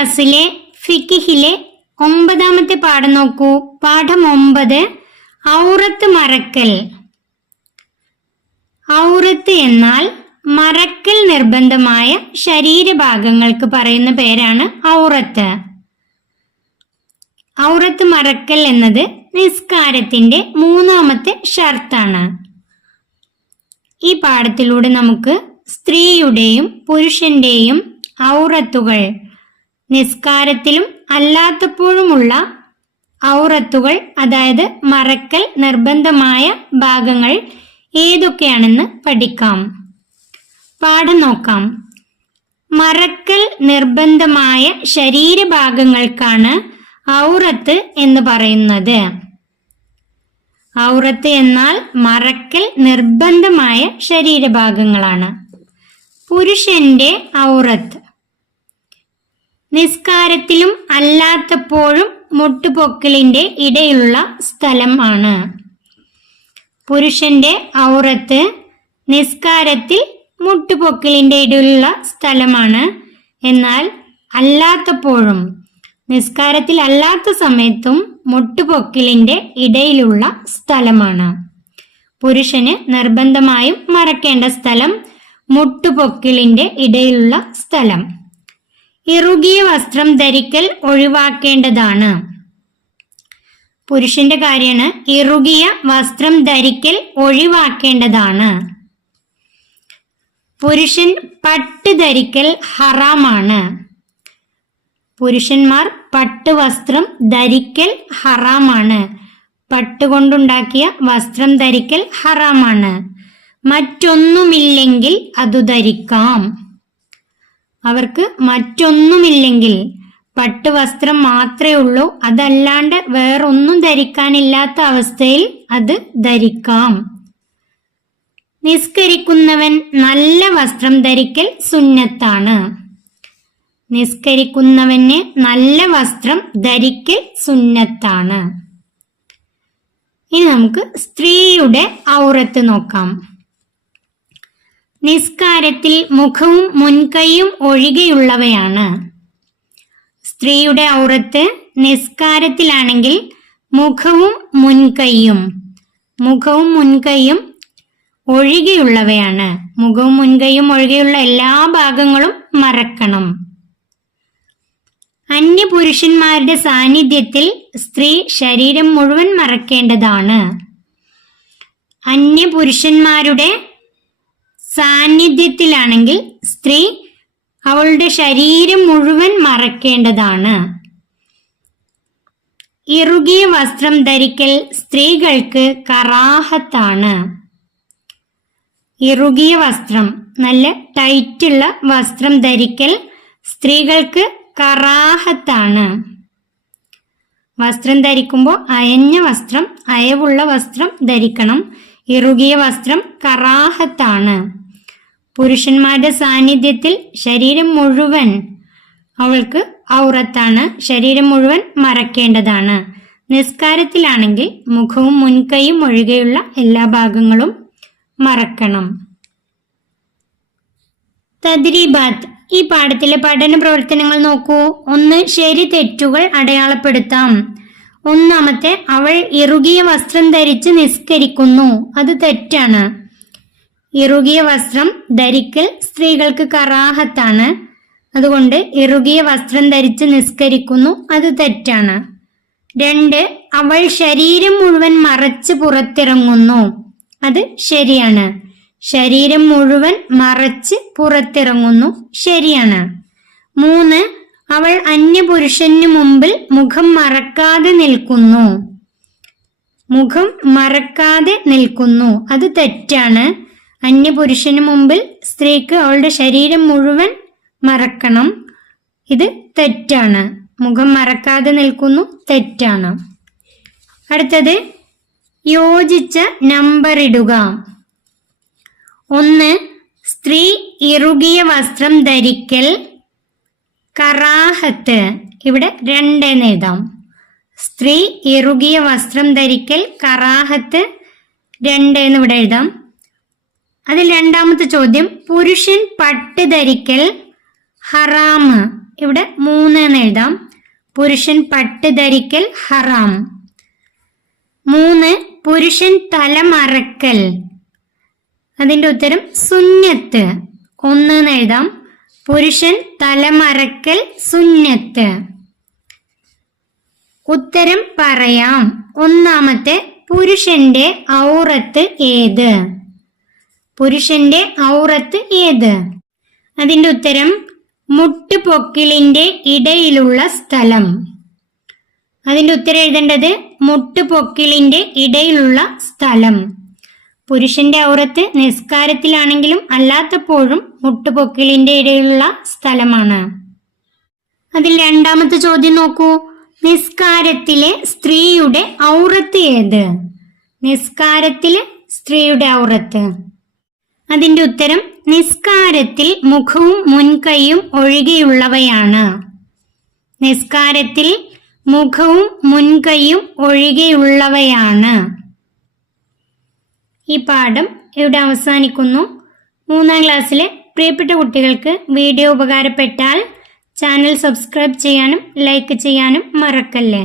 ക്ലാസ്സിലെ ഫിഖിലെ 9ാമത്തെ പാഠം നോക്കൂ. പാഠം 9, ഔറത്ത് മറക്കൽ. ഔറത്ത് എന്നാൽ മറക്കൽ നിർബന്ധമായ ശരീരഭാഗങ്ങൾക്ക് പറയുന്ന പേരാണ് ഔറത്ത്. ഔറത്ത് മറക്കൽ എന്നത് നിസ്കാരത്തിന്റെ 3ാമത്തെ ഷർത്താണ്. ഈ പാഠത്തിലൂടെ നമുക്ക് സ്ത്രീയുടെയും പുരുഷന്റെയും ഔറത്തുകൾ, നിസ്കാരത്തിലും അല്ലാത്തപ്പോഴുമുള്ള ഔറത്തുകൾ, അതായത് മറക്കൽ നിർബന്ധമായ ഭാഗങ്ങൾ ഏതൊക്കെയാണെന്ന് പഠിക്കാം. പാഠം നോക്കാം. മറക്കൽ നിർബന്ധമായ ശരീരഭാഗങ്ങൾക്കാണ് ഔറത്ത് എന്ന് പറയുന്നത്. ഔറത്ത് എന്നാൽ മറക്കൽ നിർബന്ധമായ ശരീരഭാഗങ്ങളാണ്. പുരുഷന്റെ ഔറത്ത് നിസ്കാരത്തിലും അല്ലാത്തപ്പോഴും മുട്ടുപൊക്കിളിന്റെ ഇടയിലുള്ള സ്ഥലമാണ്. പുരുഷന്റെ ഔറത്ത് നിസ്കാരത്തിൽ മുട്ടുപൊക്കിളിന്റെ ഇടയിലുള്ള സ്ഥലമാണ്. എന്നാൽ അല്ലാത്തപ്പോഴും, നിസ്കാരത്തിൽ അല്ലാത്ത സമയത്തും മുട്ടുപൊക്കിളിന്റെ ഇടയിലുള്ള സ്ഥലമാണ്. പുരുഷന് നിർബന്ധമായും മറക്കേണ്ട സ്ഥലം മുട്ടുപൊക്കിളിന്റെ ഇടയിലുള്ള സ്ഥലം. ഇറുകിയ വസ്ത്രം ധരിക്കൽ ഒഴിവാക്കേണ്ടതാണ്. പുരുഷന്റെ കാര്യമാണ്. ഇറുകിയ വസ്ത്രം ധരിക്കൽ ഒഴിവാക്കേണ്ടതാണ്. പുരുഷൻ പട്ട് ധരിക്കൽ ഹറാമാണ്. പുരുഷന്മാർ പട്ട് വസ്ത്രം ധരിക്കൽ ഹറാമാണ്. പട്ട് കൊണ്ടുണ്ടാക്കിയ വസ്ത്രം ധരിക്കൽ ഹറാമാണ്. മറ്റൊന്നുമില്ലെങ്കിൽ അത് ധരിക്കാം. അവർക്ക് മറ്റൊന്നുമില്ലെങ്കിൽ, പട്ട് വസ്ത്രം മാത്രമേ ഉള്ളൂ, അതല്ലാണ്ട് വേറൊന്നും ധരിക്കാനില്ലാത്ത അവസ്ഥയിൽ അത് ധരിക്കാം. നിസ്കരിക്കുന്നവൻ നല്ല വസ്ത്രം ധരിക്കൽ സുന്നത്താണ്. നിസ്കരിക്കുന്നവന് നല്ല വസ്ത്രം ധരിക്കൽ സുന്നത്താണ്. ഇനി നമുക്ക് സ്ത്രീയുടെ ഔറത്ത് നോക്കാം. നിസ്കാരത്തിൽ മുഖവും മുൻകൈയും ഒഴികെയുള്ളവയാണ്. സ്ത്രീയുടെ ഔറത്ത് നിസ്കാരത്തിലാണെങ്കിൽ മുഖവും മുൻകൈയും ഒഴികെയുള്ളവയാണ്. മുഖവും മുൻകൈയും ഒഴികെയുള്ള എല്ലാ ഭാഗങ്ങളും മറക്കണം. അന്യപുരുഷന്മാരുടെ സാന്നിധ്യത്തിൽ സ്ത്രീ ശരീരം മുഴുവൻ മറക്കേണ്ടതാണ്. അന്യപുരുഷന്മാരുടെ സാന്നിധ്യത്തിലാണെങ്കിൽ സ്ത്രീ അവളുടെ ശരീരം മുഴുവൻ മറക്കേണ്ടതാണ്. ഇറുകിയ വസ്ത്രം ധരിക്കൽ സ്ത്രീകൾക്ക് കറാഹത്താണ്. ഇറുകിയ വസ്ത്രം, നല്ല ടൈറ്റുള്ള വസ്ത്രം ധരിക്കൽ സ്ത്രീകൾക്ക് കറാഹത്താണ്. വസ്ത്രം ധരിക്കുമ്പോൾ അയഞ്ഞ വസ്ത്രം, അയവുള്ള വസ്ത്രം ധരിക്കണം. ഇറുകിയ വസ്ത്രം കറാഹത്താണ്. പുരുഷന്മാരുടെ സാന്നിധ്യത്തിൽ ശരീരം മുഴുവൻ അവൾക്ക് ഔറത്താണ്. ശരീരം മുഴുവൻ മറക്കേണ്ടതാണ്. നിസ്കാരത്തിലാണെങ്കിൽ മുഖവും മുൻകൈയും ഒഴികെയുള്ള എല്ലാ ഭാഗങ്ങളും മറക്കണം. തദ്രീബാത്ത്. ഈ പാഠത്തിലെ പഠന പ്രവർത്തനങ്ങൾ നോക്കൂ. 1, ശരി തെറ്റുകൾ അടയാളപ്പെടുത്താം. 1ാമത്തെ, അവൾ ഇറുകിയ വസ്ത്രം ധരിച്ച് നിസ്കരിക്കുന്നു. അത് തെറ്റാണ്. ഇറുകിയ വസ്ത്രം ധരിക്കൽ സ്ത്രീകൾക്ക് കറാഹത്താണ്. അതുകൊണ്ട് ഇറുകിയ വസ്ത്രം ധരിച്ച് നിസ്കരിക്കുന്നു. അത് തെറ്റാണ്. 2, അവൾ ശരീരം മുഴുവൻ മറച്ച് പുറത്തിറങ്ങുന്നു. അത് ശരിയാണ്. ശരീരം മുഴുവൻ മറച്ച് പുറത്തിറങ്ങുന്നു. ശരിയാണ്. 3, അവൾ അന്യപുരുഷന് മുമ്പിൽ മുഖം മറക്കാതെ നിൽക്കുന്നു. മുഖം മറക്കാതെ നിൽക്കുന്നു. അത് തെറ്റാണ്. അന്യപുരുഷന് മുമ്പിൽ സ്ത്രീക്ക് അവളുടെ ശരീരം മുഴുവൻ മറക്കണം. ഇത് തെറ്റാണ്. മുഖം മറക്കാതെ നിൽക്കുന്നു. തെറ്റാണ്. അടുത്തത്, യോജിച്ച നമ്പർ ഇടുക. 1, സ്ത്രീ ഇറുകിയ വസ്ത്രം ധരിക്കൽ കറാഹത്ത്. ഇവിടെ 2 എന്ന് എഴുതാം. സ്ത്രീ ഇറുകിയ വസ്ത്രം ധരിക്കൽ കറാഹത്ത് 2 എന്ന് ഇവിടെ എഴുതാം. അതിൽ 2ാമത്തെ ചോദ്യം, പുരുഷൻ പട്ട് ധരിക്കൽ ഹറാം ഇവിടെ 3 എന്ന് എഴുതാം. പുരുഷൻ പട്ട് ധരിക്കൽ ഹറാം. 3 പുരുഷൻ തലമറക്കൽ, അതിന്റെ ഉത്തരം സുന്നത്ത്. 1 എന്ന് എഴുതാം. പുരുഷൻ തലമറക്കൽ സുന്നത്ത്. ഉത്തരം പറയാം. ഒന്നാമത്തെ പുരുഷന്റെ ഔറത്ത് ഏത്? പുരുഷന്റെ ഔറത്ത് ഏത്? അതിന്റെ ഉത്തരം മുട്ടുപൊക്കിളിന്റെ ഇടയിലുള്ള സ്ഥലം. അതിന്റെ ഉത്തരം എഴുതേണ്ടത് മുട്ടുപൊക്കിളിന്റെ ഇടയിലുള്ള സ്ഥലം. പുരുഷന്റെ ഔറത്ത് നിസ്കാരത്തിലാണെങ്കിലും അല്ലാത്തപ്പോഴും മുട്ടുപൊക്കിളിന്റെ ഇടയിലുള്ള സ്ഥലമാണ്. അതിൽ രണ്ടാമത്തെ ചോദ്യം നോക്കൂ. നിസ്കാരത്തിലെ സ്ത്രീയുടെ ഔറത്ത് ഏത്? നിസ്കാരത്തിലെ സ്ത്രീയുടെ ഔറത്ത്. അതിന്റെ ഉത്തരം നിസ്കാരത്തിൽ മുഖവും മുൻകൈയും ഒഴികെയുള്ളവയാണ്. നിസ്കാരത്തിൽ മുഖവും മുൻകൈയും ഒഴികെയുള്ളവയാണ്. ഈ പാഠം ഇവിടെ അവസാനിക്കുന്നു. 3ാം ക്ലാസ്സിലെ പ്രിയപ്പെട്ട കുട്ടികൾക്ക് വീഡിയോ ഉപകാരപ്പെട്ടാൽ ചാനൽ സബ്സ്ക്രൈബ് ചെയ്യാനും ലൈക്ക് ചെയ്യാനും മറക്കല്ലേ.